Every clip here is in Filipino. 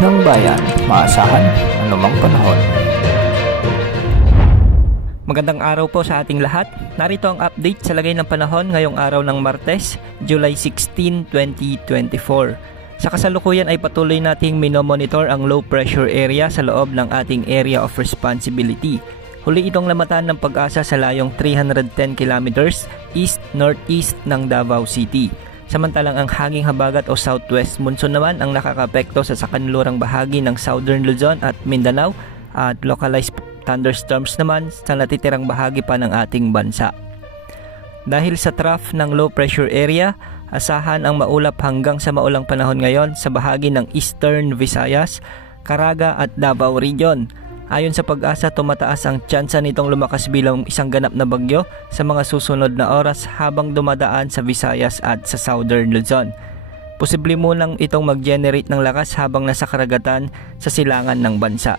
ng bayan, maasahan anumang panahon. Magandang araw po sa ating lahat. Narito ang update sa lagay ng panahon ngayong araw ng Martes, July 16, 2024. Sa kasalukuyan ay patuloy nating minomonitor ang low pressure area sa loob ng ating area of responsibility. Huli itong lamatan ng Pag-asa sa layong 310 kilometers east-northeast ng Davao City. Samantalang ang hanging habagat o southwest monsoon naman ang nakakapekto sa kanlurang bahagi ng Southern Luzon at Mindanao at localized thunderstorms naman sa natitirang bahagi pa ng ating bansa. Dahil sa trough ng low pressure area, asahan ang maulap hanggang sa maulang panahon ngayon sa bahagi ng Eastern Visayas, Caraga at Davao Region. Ayon sa Pag-asa, tumataas ang tsansa nitong lumakas bilang isang ganap na bagyo sa mga susunod na oras habang dumadaan sa Visayas at sa Southern Luzon. Posible munang itong mag-generate ng lakas habang nasa karagatan sa silangan ng bansa.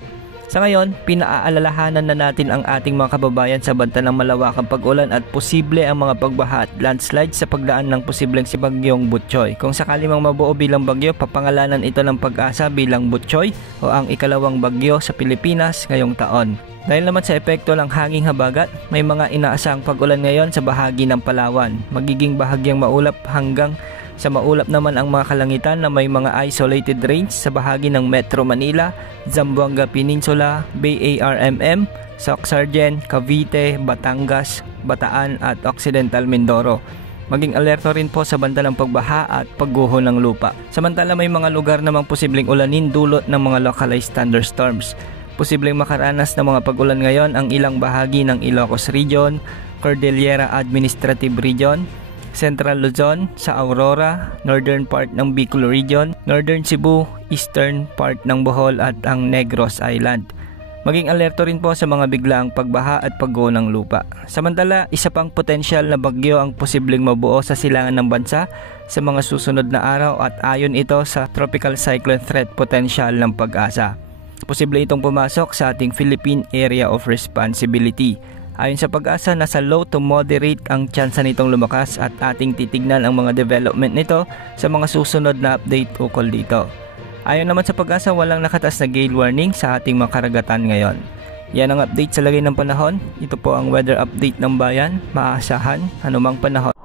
Sa ngayon, pinaaalalahanan na natin ang ating mga kababayan sa banta ng malawakang pag-ulan at posible ang mga pagbaha at landslide sa pagdaan ng posibleng si Bagyong Butchoy. Kung sakali mang mabuo bilang bagyo, papangalanan ito ng Pag-asa bilang Butchoy o ang ikalawang bagyo sa Pilipinas ngayong taon. Dahil naman sa epekto ng hanging habagat, may mga inaasang pag-ulan ngayon sa bahagi ng Palawan. Magiging bahagyang maulap hanggang sa maulap naman ang mga kalangitan na may mga isolated rains sa bahagi ng Metro Manila, Zamboanga Peninsula, BARMM, Soc-Sargen, Cavite, Batangas, Bataan at Occidental Mindoro. Maging alerto rin po sa banta ng pagbaha at pagguho ng lupa. Samantala may mga lugar namang posibleng ulanin dulot ng mga localized thunderstorms. Posibleng makaranas ng mga pag-ulan ngayon ang ilang bahagi ng Ilocos Region, Cordillera Administrative Region, Central Luzon, sa Aurora, northern part ng Bicol Region, Northern Cebu, eastern part ng Bohol at ang Negros Island. Maging alerto rin po sa mga biglaang pagbaha at pagguho ng lupa. Samantala, isa pang potensyal na bagyo ang posibleng mabuo sa silangan ng bansa sa mga susunod na araw at ayon ito sa Tropical Cyclone Threat Potential ng Pag-asa. Posible itong pumasok sa ating Philippine Area of Responsibility. Ayon sa Pag-asa, nasa low to moderate ang tsansa nitong lumakas at ating titignan ang mga development nito sa mga susunod na update ukol dito. Ayon naman sa Pag-asa, walang nakataas na gale warning sa ating mga karagatan ngayon. Yan ang update sa lagay ng panahon. Ito po ang weather update ng bayan, maasahan anumang panahon.